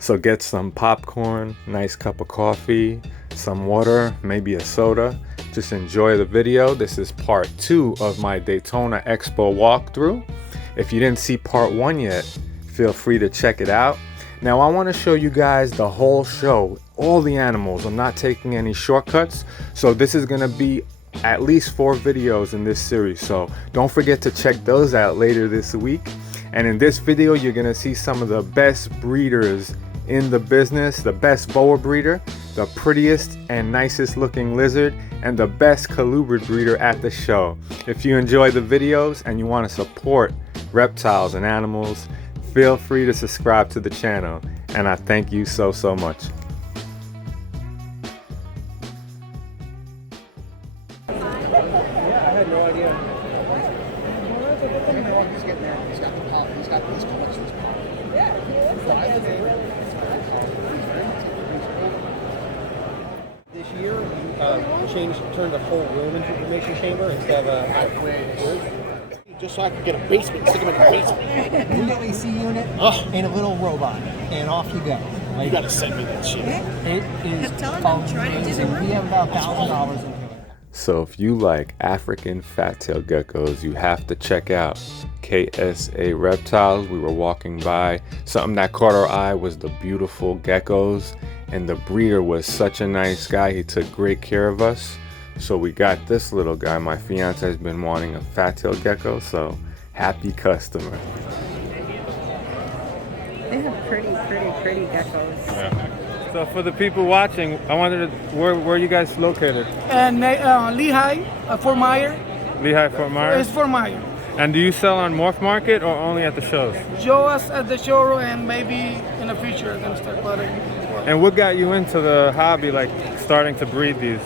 So get some popcorn, nice cup of coffee, some water, maybe a soda. Just enjoy the video. This is part 2 of my Daytona Expo walkthrough. If you didn't see part 1 yet, feel free to check it out. Now I want to show you guys the whole show, all the animals. I'm not taking any shortcuts. So this is going to be at least 4 videos in this series. So don't forget to check those out later this week. And in this video, you're going to see some of the best breeders in the business, the best boa breeder, the prettiest and nicest looking lizard, and the best colubrid breeder at the show. If you enjoy the videos and you want to support reptiles and animals, feel free to subscribe to the channel, and I thank you so much. Yeah, I had no idea. He's getting there. He's got the pop. He's got these collections pop. This year, turned the whole room into an information chamber instead of just so I could get a basement, stick him in a basement. Window AC unit and a little robot, and off you go. Like, you gotta send me that shit. It is amazing. We have about $1,000 into it. So if you like African fat-tailed geckos, you have to check out KSA Reptiles. We were walking by. Something that caught our eye was the beautiful geckos, and the breeder was such a nice guy. He took great care of us. So we got this little guy. My fiance has been wanting a fat-tailed gecko, so happy customer. They have pretty geckos. Yeah. So for the people watching, I wanted to, where are you guys located? And Lehigh, Fort Myers. Lehigh, Fort Myers? It's Fort Myers. And do you sell on Morph Market or only at the shows? Show us at the showroom, and maybe in the future I'm gonna start building. And what got you into the hobby, like starting to breed these?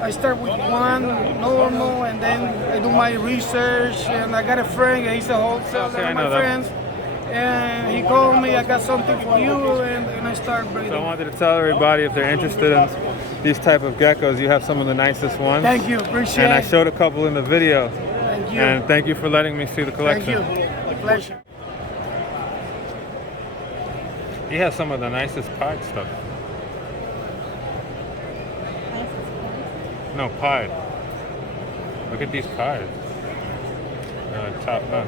I start with one normal, and then I do my research, and I got a friend, he's a wholesaler, Okay, I know my friends. And he called me, I got something for you, and I start breeding. So I wanted to tell everybody, if they're interested in these type of geckos, you have some of the nicest ones. Thank you, appreciate it. And I showed a couple in the video. Thank you. And thank you for letting me see the collection. Thank you, pleasure. He has some of the nicest pied stuff. No, pied. Look at these pies. Top notch.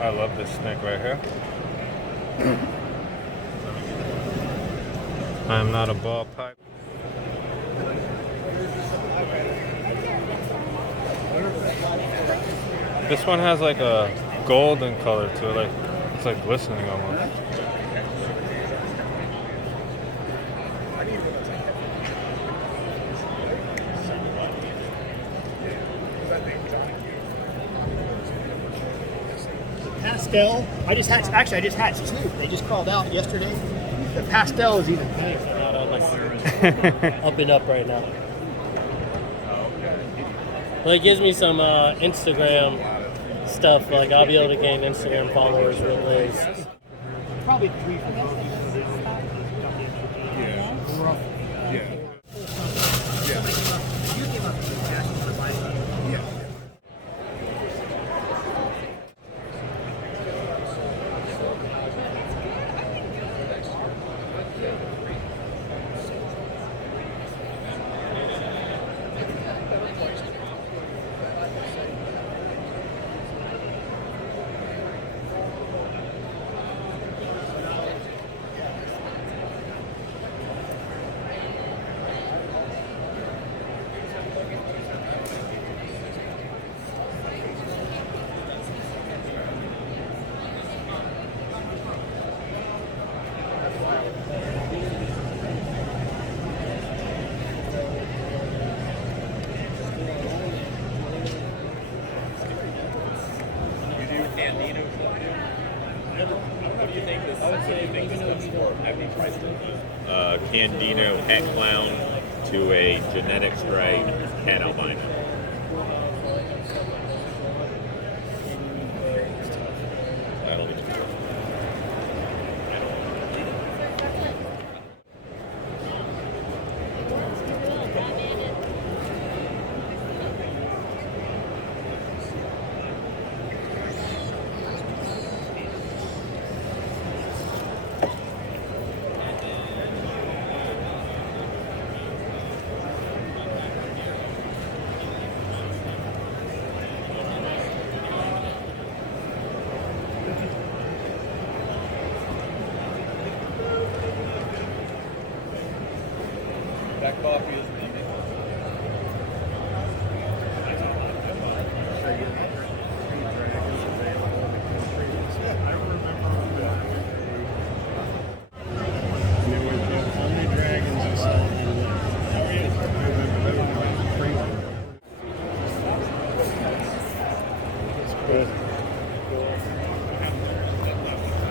I love this snake right here. I am not a ball pipe. This one has like a golden color to it, like it's like glistening almost. Pastel. I just hatched 2. They just crawled out yesterday. The pastel is even up and up right now. Well, it gives me some Instagram stuff. Like I'll be able to gain Instagram followers with this. Probably 3 for both. Candino hat clown to a genetic stripe hat albino.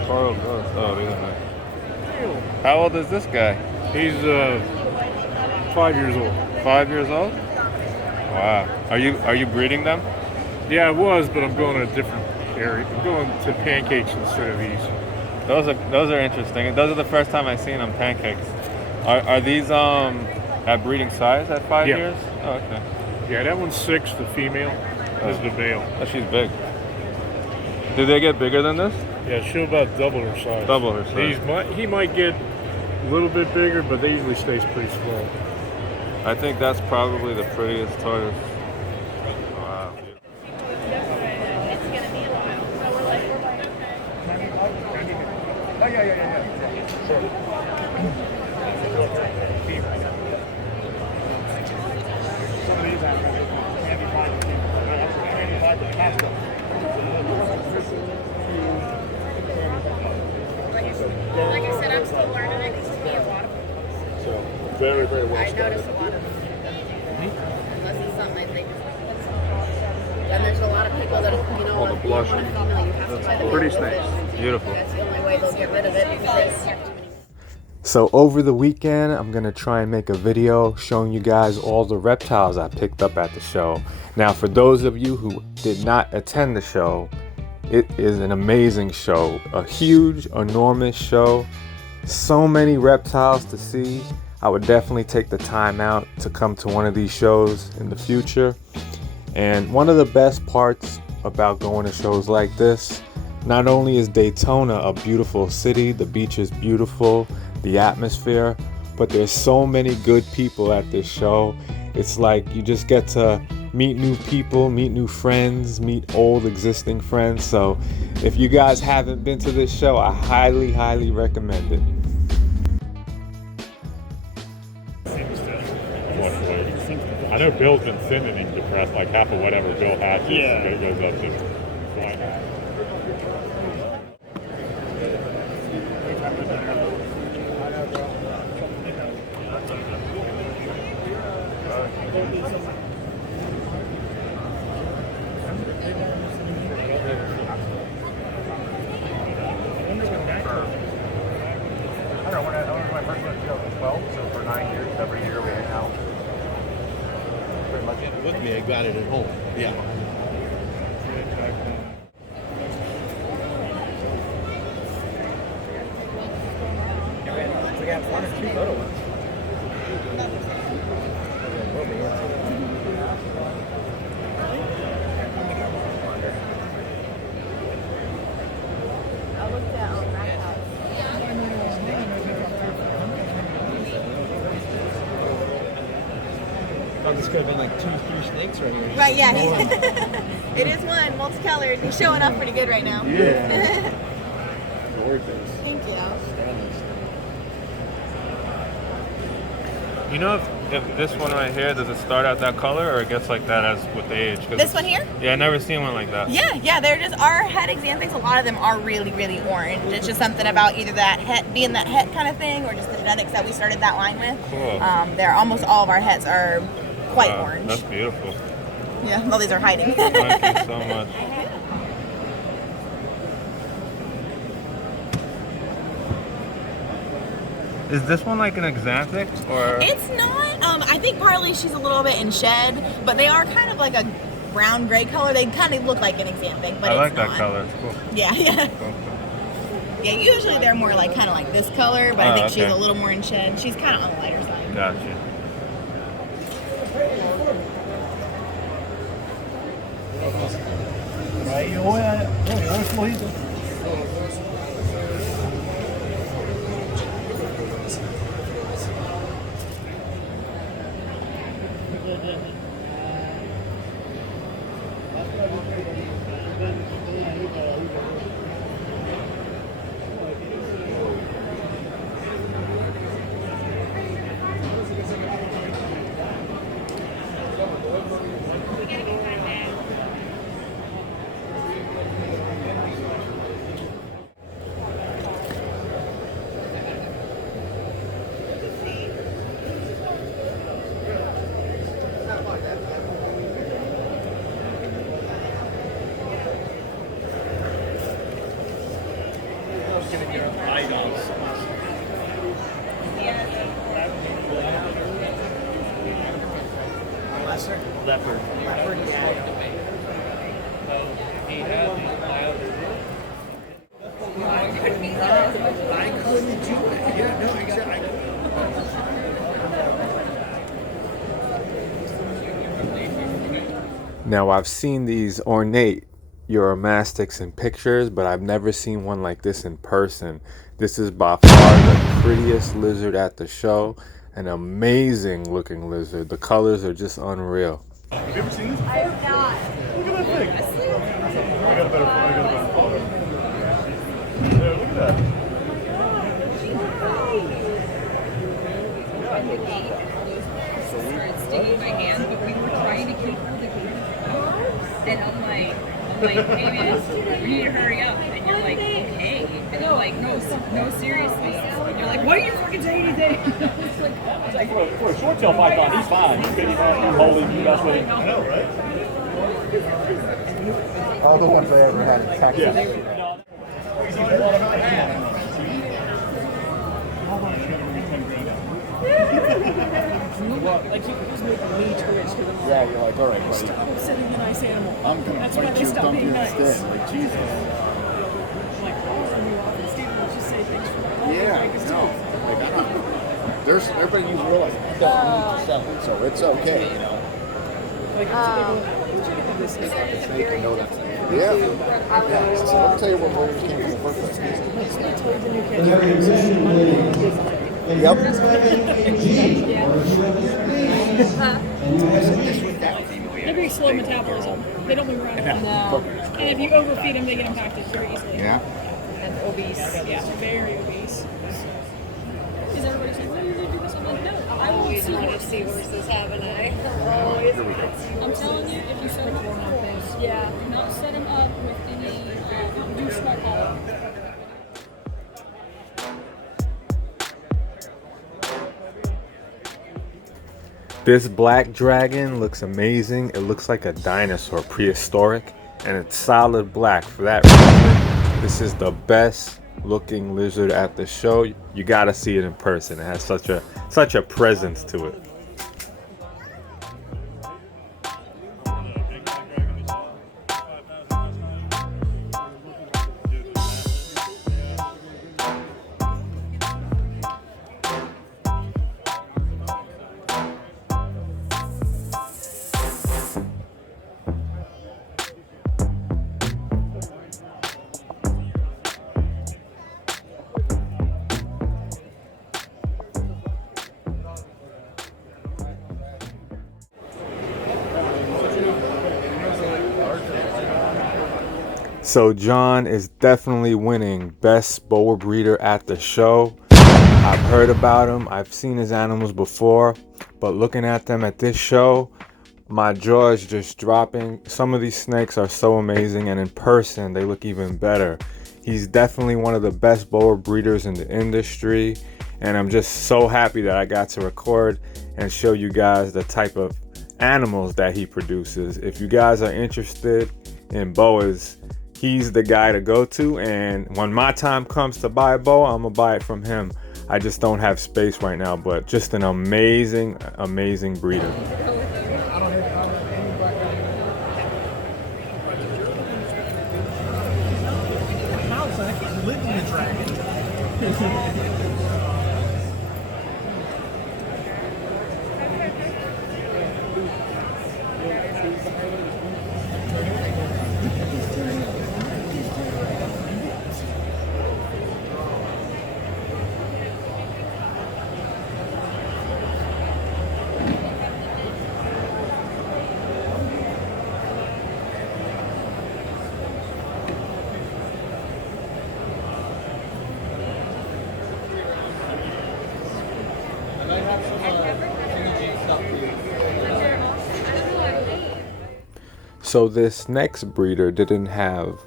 Coral ghost. Oh, these are nice. How old is this guy? He's 5 years old. 5 years old? Wow. Are you breeding them? Yeah, I was, but I'm going to a different area. I'm going to pancakes instead of these. Those are interesting. Those are the first time I've seen them, pancakes. Are these at breeding size at 5 Yeah. years? Oh, okay. Yeah, that one's 6, the female. This is the male. Oh, she's big. Do they get bigger than this? Yeah, she'll about double her size. Double her size. He might get a little bit bigger, but they usually stays pretty small. I think that's probably the prettiest tortoise. Wow. Like I said, I'm still learning. I used to be a lot of them. So very, very well I started. notice a lot of them. Unless it's something I think. And there's a lot of people that, you know, All the if you want a blushing. female, you have to buy the Pretty male snakes. fish. Beautiful. That's the only way they'll get rid of it because So over the weekend, I'm gonna try and make a video showing you guys all the reptiles I picked up at the show. Now, for those of you who did not attend the show, it is an amazing show, a huge, enormous show. So many reptiles to see. I would definitely take the time out to come to one of these shows in the future. And one of the best parts about going to shows like this, not only is Daytona a beautiful city, the beach is beautiful, the atmosphere, but there's so many good people at this show. It's like you just get to meet new people, meet new friends, meet old existing friends. So if you guys haven't been to this show, I highly, highly recommend it. I know Bill's been sending him depressed, like half of whatever Bill hatches goes up to flying. I don't know, when I first went to 2012, so for 9 years, every year we hang out. Pretty much. With me, I got it at home. Yeah. We got 1 or 2 little ones. I looked at Ornate. Oh, this could have been like 2-3 snakes right here. Right, yeah. It is one, multicolored. He's showing up pretty good right now. Yeah. Gorgeous. Thank you. You know if this one right here, does it start out that color or it gets like that as with age? This one here? Yeah, I never seen one like that. Yeah, they're just our het exanthics. A lot of them are really, really orange. It's just something about either that het being that het kind of thing, or just the genetics that we started that line with. Cool. They're almost all of our hets are quite Wow, orange. That's beautiful. Yeah, well, these are hiding. Thank you so much. Is this one like an exanthic or? It's not. I think partly she's a little bit in shed, but they are kind of like a brown gray color. They kind of look like an exanthic, but I it's like that not. color. It's cool. Yeah. Cool. Yeah, usually they're more like kind of like this color, but I Oh, think she's okay. a little more in shed. She's kind of on the lighter side. Gotcha. Leopard. I couldn't do it. Yeah, no, exactly. Now I've seen these ornate Uromastyx in pictures, but I've never seen one like this in person. This is by far the prettiest lizard at the show. An amazing looking lizard. The colors are just unreal. Have you ever seen this? I have not. Look at that thing. I got a better photo. Yeah, look at that. And the gate started stinging my hand, but we were trying to keep the gate. And I'm like, hey man, we need to hurry up. And you're like, okay. And I'm like, no, seriously. And you're like, why didn't you fucking say anything? It's like for a short tail python, he's fine. He's good. He's holding. You mess with him. I know, right? All the ones I ever had in Texas. Yeah. Like he was making me twitch because I'm Yeah, you're like, all right, buddy. stop sending a nice animal. I'm gonna That's why fight they you, stop dump being you nice. instead. Like, Jesus. I'm like, I'll send you off. And Steven will just say thanks for that. Yeah, no. Like, I don't. There's everybody needs to realize I don't need to sell it, so it's okay, you know. Like, this is They know that. Yeah. Yeah. So I'll tell you what lawyers came from the first place. I told the new kid. Yep. They're very slow metabolism. They don't move around. And if you overfeed them, they get impacted very easily. Yeah. And obese. Yeah, very obese. Is everybody saying, why do you do this? I'm like, no, I always want to see horses, haven't I? I'm telling you, if you set them up with horse, do not set them up with any douchebag collar. This black dragon looks amazing. It looks like a dinosaur, prehistoric, and it's solid black. For that reason, this is the best looking lizard at the show. You gotta see it in person. It has such a presence to it. So John is definitely winning best boa breeder at the show. I've heard about him, I've seen his animals before, but looking at them at this show, my jaw is just dropping. Some of these snakes are so amazing, and in person they look even better. He's definitely one of the best boa breeders in the industry, and I'm just so happy that I got to record and show you guys the type of animals that he produces. If you guys are interested in boas, he's the guy to go to, and when my time comes to buy a boa, I'm gonna buy it from him. I just don't have space right now, but just an amazing breeder. So this next breeder didn't have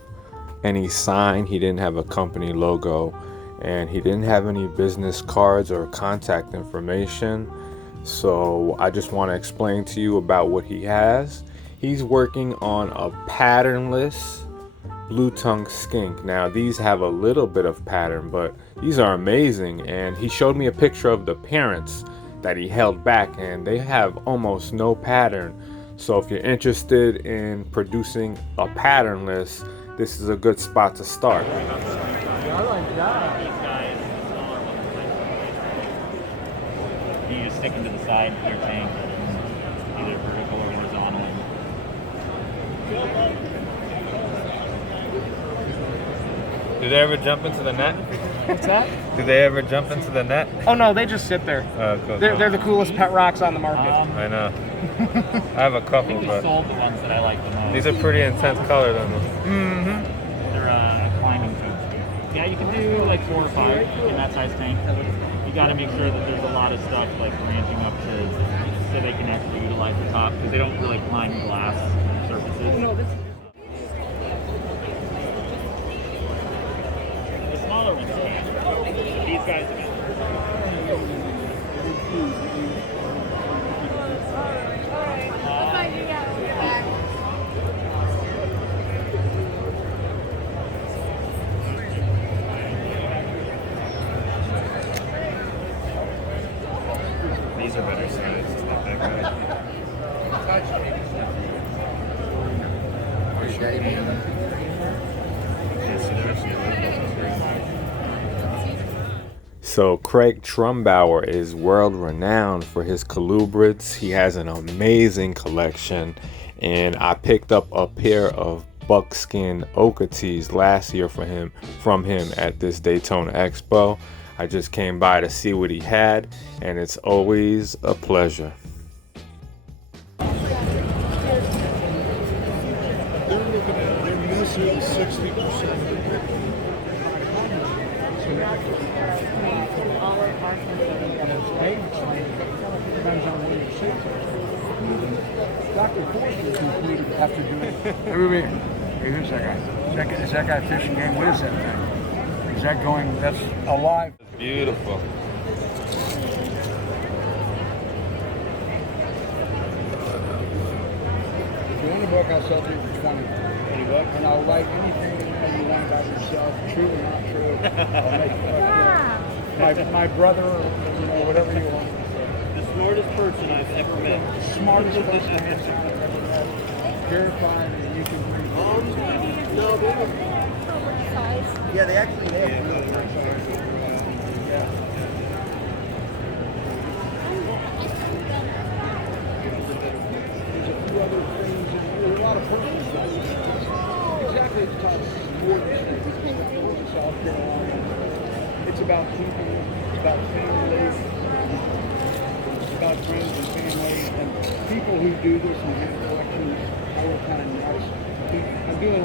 any sign, he didn't have a company logo, and he didn't have any business cards or contact information. So I just want to explain to you about what he has. He's working on a patternless blue-tongued skink. Now these have a little bit of pattern, but these are amazing. And he showed me a picture of the parents that he held back, and they have almost no pattern. So if you're interested in producing a patternless, this is a good spot to start. I like that. You just stick them to the side of your tank, either vertical or horizontal. Do they ever jump into the net? What's that? Do they ever jump into the net? Oh no, they just sit there. Cool. They're the coolest pet rocks on the market. I know. I have a couple, We but sold the ones that I like the most. these are pretty intense colors on them. Mm-hmm. They're climbing food. Yeah, you can do like 4 or 5 in that size tank. You got to make sure that there's a lot of stuff like branching up to so they can actually utilize the top, because they don't really climb glass surfaces. No, this. The smaller ones can. These guys are these are better sized. Not that guy. So Craig Trumbauer is world renowned for his colubrids. He has an amazing collection, and I picked up a pair of buckskin okatees last year from him at this Daytona Expo. I just came by to see what he had, and it's always a pleasure. They're missing 60%. After doing every week, hey, who's that guy? Is that guy fishing game? What is that thing? Is that going? That's alive. Beautiful. If you want a book, I'll sell it to you for 20. And I'll write anything you want about yourself, true or not true. I'll make it up. My brother, or, whatever you want. The smartest person I've ever met. Smartest person I've ever met. Verified that you can read. No, yeah, they actually have. Yeah. There's a few other things. There's a lot of purposes. Exactly the type of sport in South Carolina. It's about people. It's about families. It's about friends and family and people who do this and have collections. I work kind of nice. I'm doing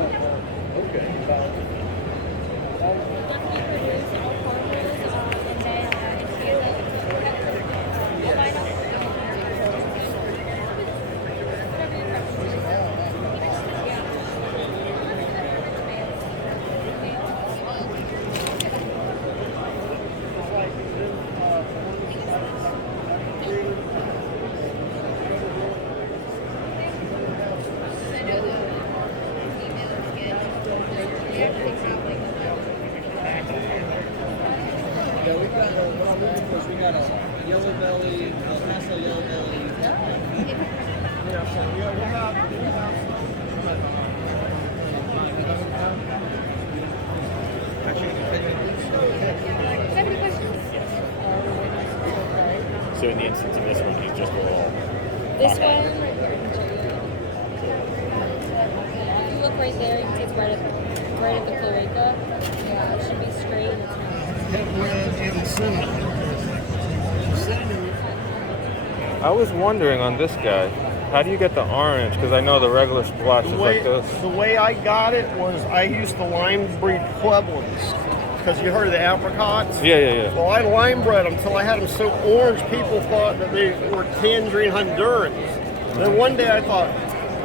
We got a yellow belly, pastel yellow belly. Yeah, so we'll have So in the instance of this one, he's just a little. This one, if you look right there, you can see it's right at the cloaca. Yeah, it should be straight and it's I was wondering on this guy, how do you get the orange? Because I know the regular splotch is like this. The way I got it was I used the lime breed Pueblos. Because you heard of the apricots? Yeah. Well, I lime bred them until I had them so orange, people thought that they were tangerine Hondurans. Then one day I thought,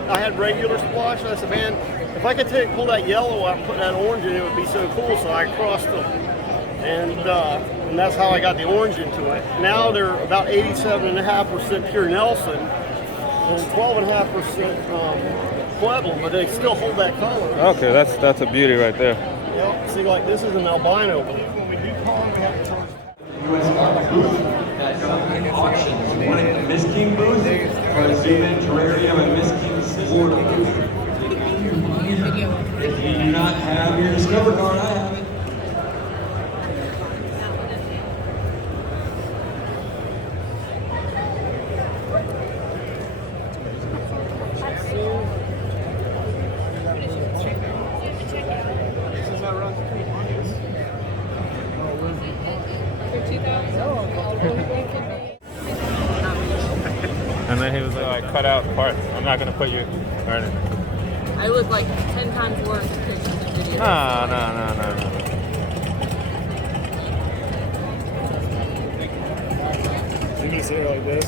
I had regular splotch, and I said, man, if I could pull that yellow out and put that orange in, it would be so cool. So I crossed them. And that's how I got the orange into it. Now they're about 87.5% pure Nelson and 12.5% Pueblo, but they still hold that color. Okay, that's a beauty right there. Yep. See, like this is an albino. Auctions. One at the Miss King booth, or the Zoom In Terrarium and Miss King's Florida booth. If you do not have your Discover card, I have it. And then he was like, cut out parts. I'm not gonna put you or anything. I look like 10 times worse in pictures and videos. No. I'm gonna say it like this,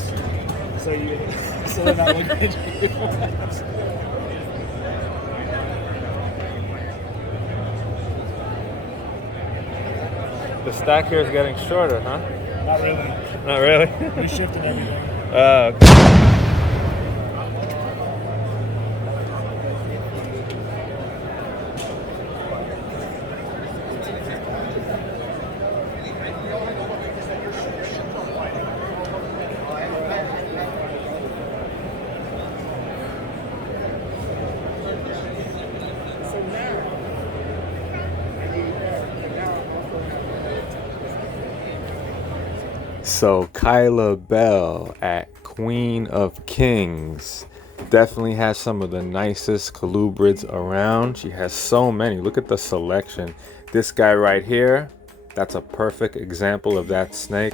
so they're not looking at you. The stack here is getting shorter, huh? Not really. Not really? We shifted everything. So Kyla Bell at Queen of Kings definitely has some of the nicest colubrids around. She has so many. Look at the selection. This guy right here, that's a perfect example of that snake.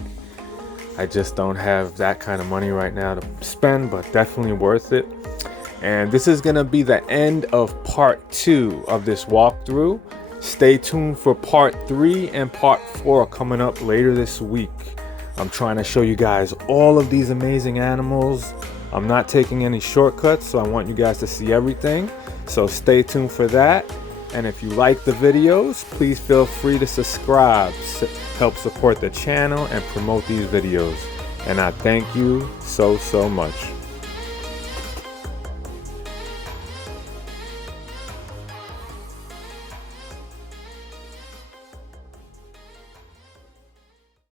I just don't have that kind of money right now to spend, but definitely worth it. And this is gonna be the end of part 2 of this walkthrough. Stay tuned for part 3 and part 4 coming up later this week. I'm trying to show you guys all of these amazing animals. I'm not taking any shortcuts, so I want you guys to see everything. So stay tuned for that. And if you like the videos, please feel free to subscribe. Help support the channel and promote these videos. And I thank you so much.